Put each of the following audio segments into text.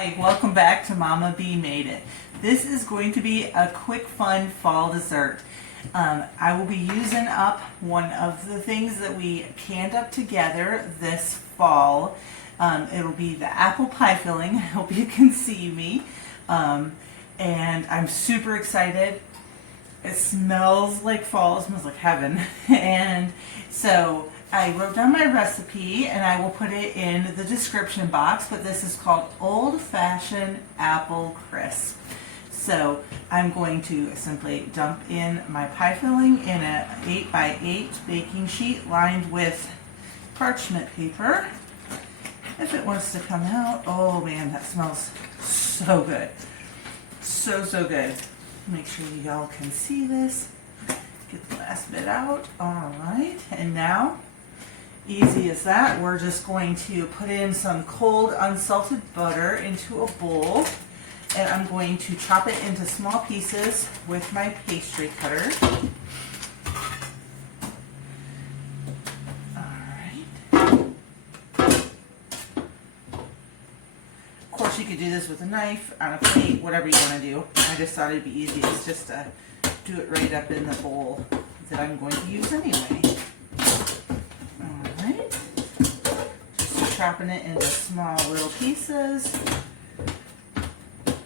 Hi, welcome back to Mama B Made It. This is going to be a quick, fun fall dessert. I will be using up one of the things that we canned up together this fall. It'll be the apple pie filling. I hope you can see me. And I'm super excited. It smells like fall. It smells like heaven. And so I wrote down my recipe and I will put it in the description box, but this is called Old Fashioned Apple Crisp. So I'm going to simply dump in my pie filling in an 8x8 baking sheet lined with parchment paper. If it wants to come out, oh man, that smells so good. So good. Make sure y'all can see this. Get the last bit out. All right, and now, easy as that, we're just going to put in some cold unsalted butter into a bowl, and I'm going to chop it into small pieces with my pastry cutter. All right. Of course, you could do this with a knife, on a plate, whatever you want to do. I just thought it'd be easiest just to do it right up in the bowl that I'm going to use anyway. Chopping it into small little pieces,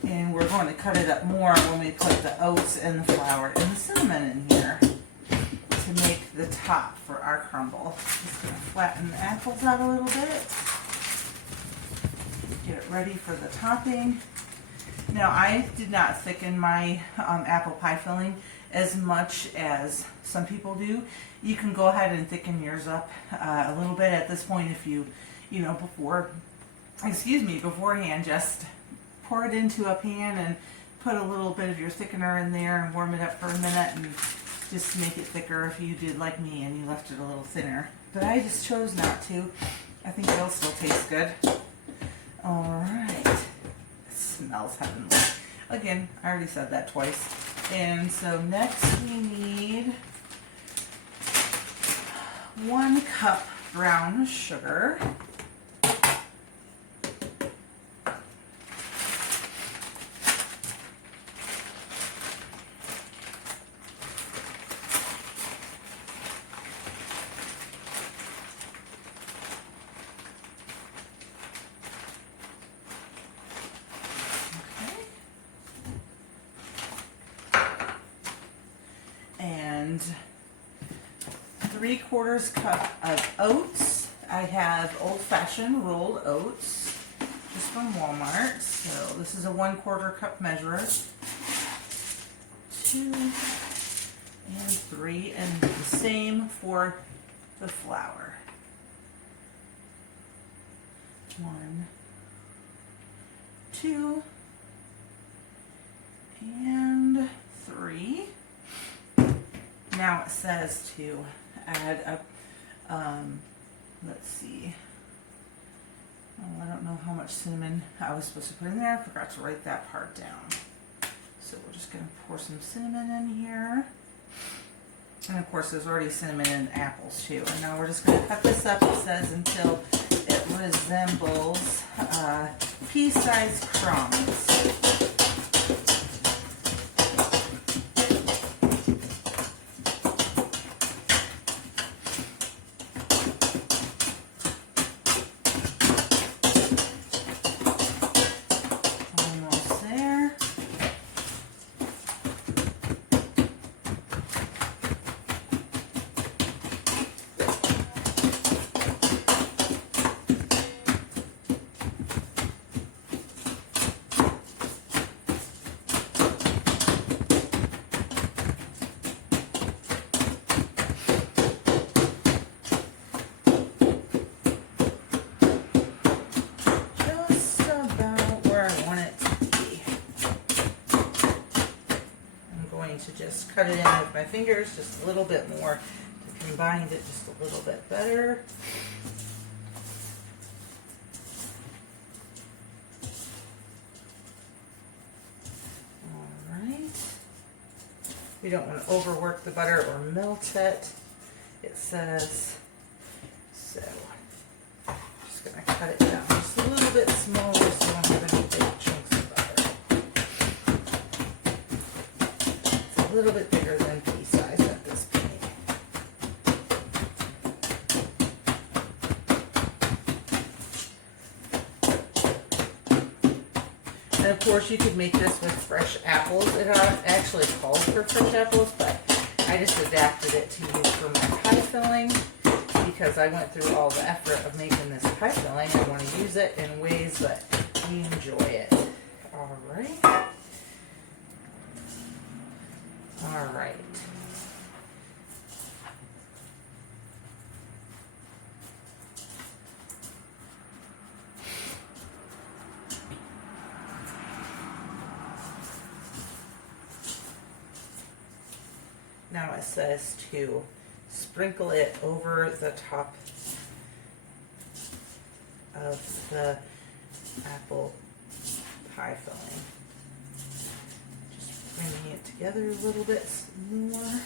and we're going to cut it up more when we put the oats and the flour and the cinnamon in here to make the top for our crumble. Just going to flatten the apples out a little bit, get it ready for the topping. Now, I did not thicken my apple pie filling as much as some people do. You can go ahead and thicken yours up a little bit at this point if you know, beforehand, just pour it into a pan and put a little bit of your thickener in there and warm it up for a minute and just make it thicker if you did like me and you left it a little thinner. But I just chose not to. I think it'll still taste good. All right. It smells heavenly. Again, I already said that twice. And so next we need 1 cup brown sugar. And 3/4 cup of oats. I have old-fashioned rolled oats, just from Walmart. So this is a 1/4 cup measure. 2 and 3, and the same for the flour. 1, 2, and 3. Now it says to add up, let's see, I don't know how much cinnamon I was supposed to put in there. I forgot to write that part down. So we're just going to pour some cinnamon in here. And of course there's already cinnamon in apples too. And now we're just going to cut this up, it says, until it resembles pea-sized crumbs. To just cut it in with my fingers just a little bit more to combine it just a little bit better. All right. We don't want to overwork the butter or melt it. It says so. Just going to cut it down just a little bit smaller so I don't have any big little bit bigger than pea size at this point. And of course you could make this with fresh apples. It actually calls for fresh apples, but I just adapted it to use for my pie filling because I went through all the effort of making this pie filling. I want to use it in ways that we enjoy it. All right. All right. Now it says to sprinkle it over the top of the apple pie filling. Just bringing it together a little bit more.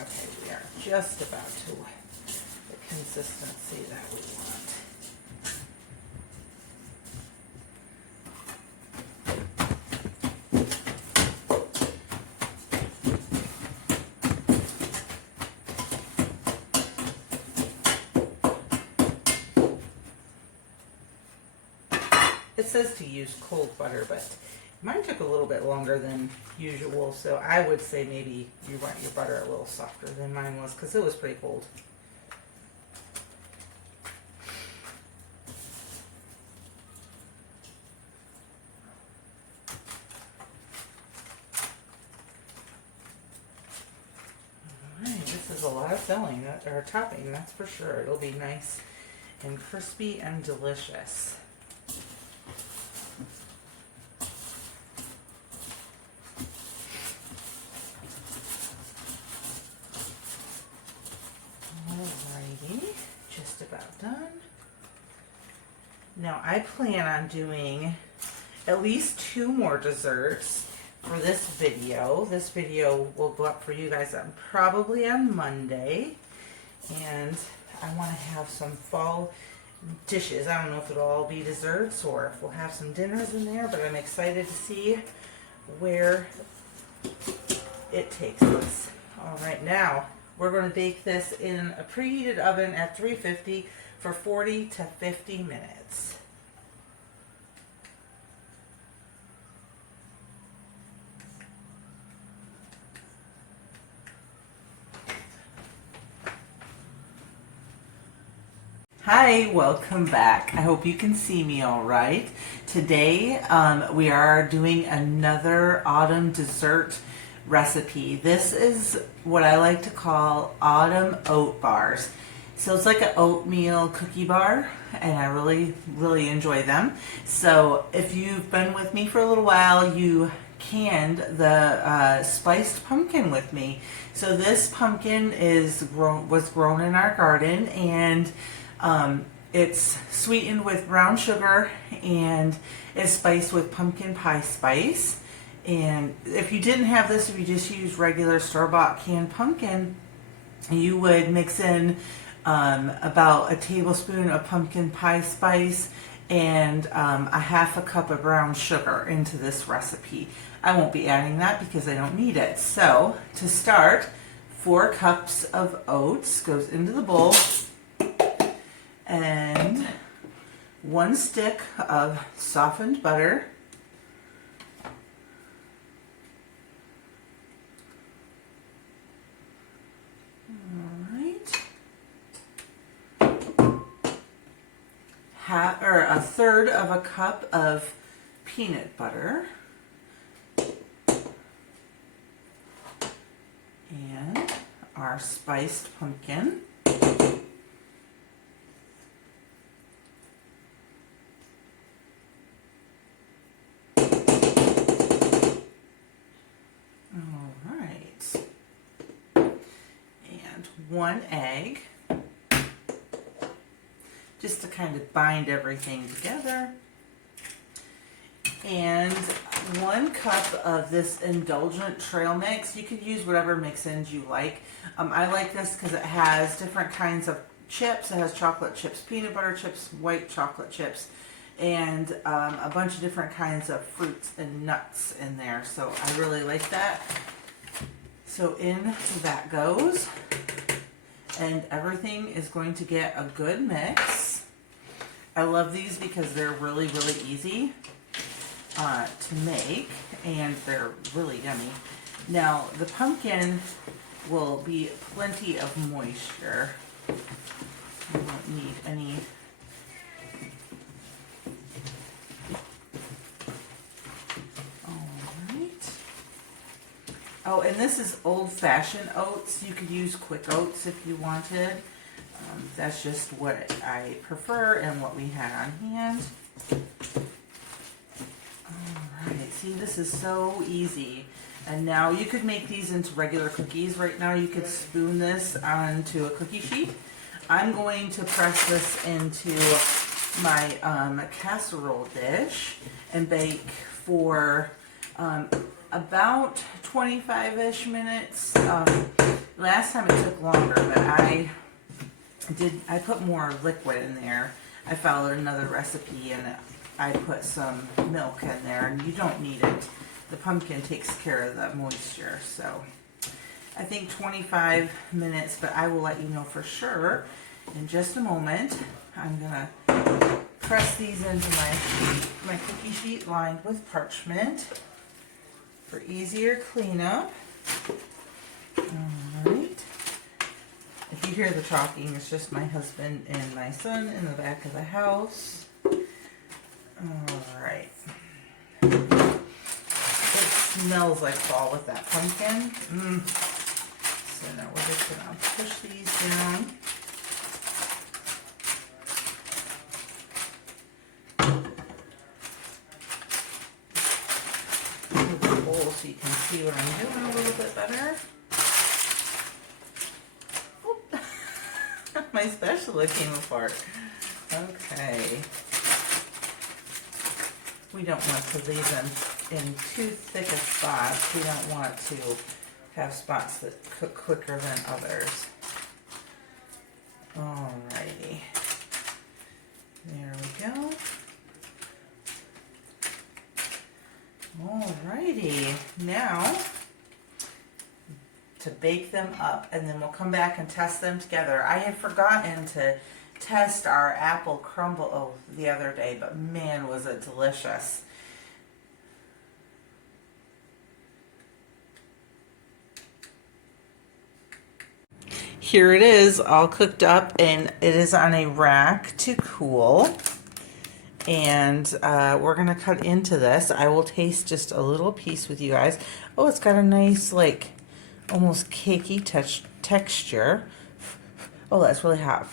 Okay, we are just about to the consistency that we want. It says to use cold butter, but mine took a little bit longer than usual, so I would say maybe you want your butter a little softer than mine was because it was pretty cold. Alright, this is a lot of filling, or topping, that's for sure. It'll be nice and crispy and delicious. Alrighty, just about done. Now I plan on doing at least 2 more desserts for this video. This video will go up for you guys probably on Monday. And I want to have some fall dishes. I don't know if it'll all be desserts or if we'll have some dinners in there, but I'm excited to see where it takes us. Alright, now we're going to bake this in a preheated oven at 350 for 40 to 50 minutes. Hi, welcome back. I hope you can see me all right. Today we are doing another autumn dessert recipe. This is what I like to call autumn oat bars. So it's like an oatmeal cookie bar, and I really enjoy them. So if you've been with me for a little while, you canned the spiced pumpkin with me. So this pumpkin was grown in our garden, and it's sweetened with brown sugar and is spiced with pumpkin pie spice. And if you didn't have this, if you just use regular store-bought canned pumpkin, you would mix in about a tablespoon of pumpkin pie spice and a half a cup of brown sugar into this recipe. I won't be adding that because I don't need it. So to start, 4 cups of oats goes into the bowl, and 1 stick of softened butter, a third of a cup of peanut butter, and our spiced pumpkin, all right, and 1 egg, just to kind of bind everything together. And 1 cup of this indulgent trail mix. You could use whatever mix-ins you like. I like this because it has different kinds of chips. It has chocolate chips, peanut butter chips, white chocolate chips, and a bunch of different kinds of fruits and nuts in there. So I really like that. So in that goes, and everything is going to get a good mix. I love these because they're really, really easy to make, and they're really yummy. Now the pumpkin will be plenty of moisture. You won't need any Oh, and this is old-fashioned oats. You could use quick oats if you wanted. That's just what I prefer and what we had on hand. Alright, see, this is so easy. And now you could make these into regular cookies. Right now you could spoon this onto a cookie sheet. I'm going to press this into my casserole dish and bake for about 25-ish minutes. Last time it took longer, but I put more liquid in there. I followed another recipe and I put some milk in there, and you don't need it. The pumpkin takes care of the moisture, so I think 25 minutes, but I will let you know for sure in just a moment. I'm gonna press these into my cookie sheet lined with parchment for easier cleanup. Alright. If you hear the talking, it's just my husband and my son in the back of the house. Alright. It smells like fall with that pumpkin. So now we're just going to push these down. So you can see what I'm doing a little bit better. Oop. My spatula came apart. Okay. We don't want to leave them in too thick of spots. We don't want to have spots that cook quicker than others. Alrighty. There we go. Alrighty, now to bake them up, and then we'll come back and test them together. I had forgotten to test our apple crumble the other day, but man, was it delicious. Here it is, all cooked up, and it is on a rack to cool. And we're gonna cut into this. I will taste just a little piece with you guys. Oh, it's got a nice, like, almost cakey texture. Oh, that's really hot.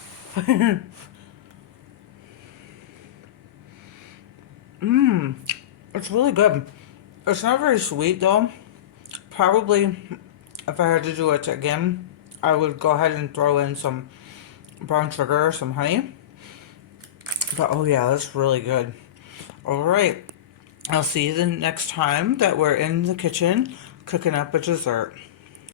It's really good. It's not very sweet though. Probably, if I had to do it again, I would go ahead and throw in some brown sugar or some honey. But oh yeah, that's really good. Alright, I'll see you the next time that we're in the kitchen cooking up a dessert.